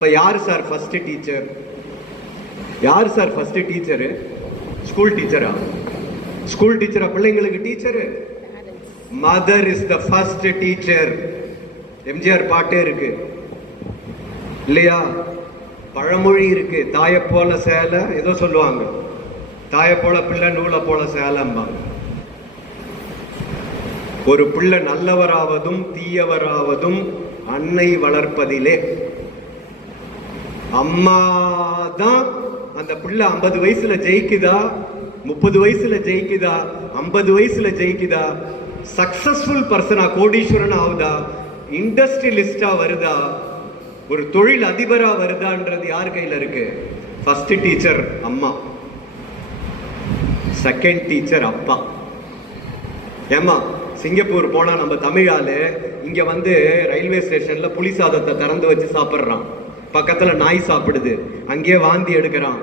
இப்போ யார் sir first teacher? யார் சார் ஃபர்ஸ்ட் டீச்சரு? ஸ்கூல் டீச்சரா? ஸ்கூல் டீச்சரா பிள்ளைங்களுக்கு teacher? Mother is the first teacher. MGR பாட்டே இருக்கு இல்லையா? பழமொழி இருக்கு, தாயை போல சேலை ஏதோ சொல்லுவாங்க, தாயை போல பிள்ளை நூலை போல சேலம்பாங்க. ஒரு பிள்ளை நல்லவராவதும் தீயவராவதும் அன்னை வளர்ப்பதிலே. அம்மா தான் அந்த பிள்ளை 50 வயசுல ஜெயிக்குதா, 30 வயசுல ஜெயிக்குதா, 50 வயசுல ஜெயிக்குதா, சக்சஸ்ஃபுல் பர்சனா கோடீஸ்வரன் ஆகுதா, இண்டஸ்ட்ரியலிஸ்டா வருதா, ஒரு தொழில் அதிபரா வருதான்றது யார் கையில இருக்கு? ஃபர்ஸ்ட் டீச்சர் அம்மா, செகண்ட் டீச்சர் அப்பா. ஏமா சிங்கப்பூர் போனா நம்ம தமிழால இங்க வந்து ரயில்வே ஸ்டேஷன்ல புளி சாதத்தை திறந்து வச்சு சாப்பிட்றான், பக்கத்துல நாய் சாப்பிடுது, அங்கேயே வாந்தி எடுக்கிறான்.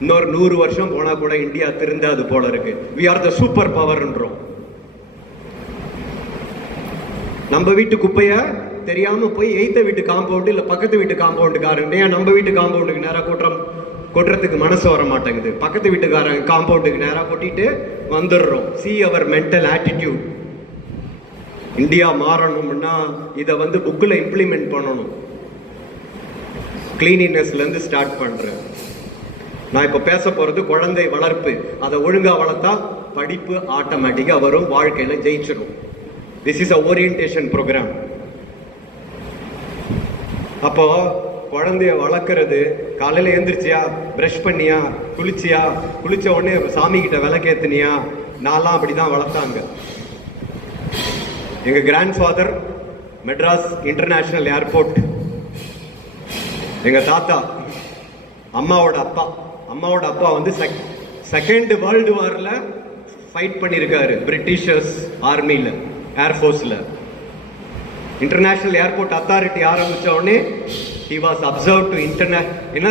இன்னொரு 100 வருஷம் போனா கூட இந்தியா திருந்தாது போல இருக்கு. we are the சூப்பர் பவர்ன்றோம். நம்ம வீட்டு குப்பைய தெரியாம போய் எய்த்த வீட்டு காம்பவுண்டு இல்ல பக்கத்து வீட்டு காம்பவுண்டுக்காரன் நம்ம வீட்டு காம்பவுண்டுக்கு நேரா கொட்டுறதுக்கு மனசு வர மாட்டேங்குது, பக்கத்து வீட்டுக்காரன் காம்பவுண்டுக்கு நேரா கொட்டிட்டு வந்துடுறோம். see our mental attitude. India மாறணும்னா இதை வந்து புக்கில் இம்ப்ளிமெண்ட் பண்ணணும். கிளீனினஸ்ல இருந்து ஸ்டார்ட் பண்றேன். நான் இப்ப பேச போறது குழந்தை வளர்ப்பு. அதை ஒழுங்கா வளர்த்தா படிப்பு ஆட்டோமேட்டிக்கா வரும், வாழ்க்கையில ஜெயிச்சிடும். This is a orientation programme. அப்போ குழந்தைய வளர்க்கறது, காலையில எழுந்திரிச்சியா, பிரஷ் பண்ணியா, குளிச்சியா, குளிச்ச உடனே சாமி கிட்ட விளக்கேத்துனியா, நான்லாம் அப்படிதான் வளர்த்தாங்க. எங்க grand father Madras international airport, எங்க தாத்தா அம்மாவோட அப்பா வந்து செகண்ட் வேர்ல்டு வார்ல ஃபைட் பண்ணியிருக்காரு பிரிட்டிஷர்ஸ் ஆர்மியில, ஏர்ஃபோர்ஸ்ல. இன்டர்நேஷனல் ஏர்போர்ட் அத்தாரிட்டி ஆரம்பிச்ச உடனே he was observed to என்ன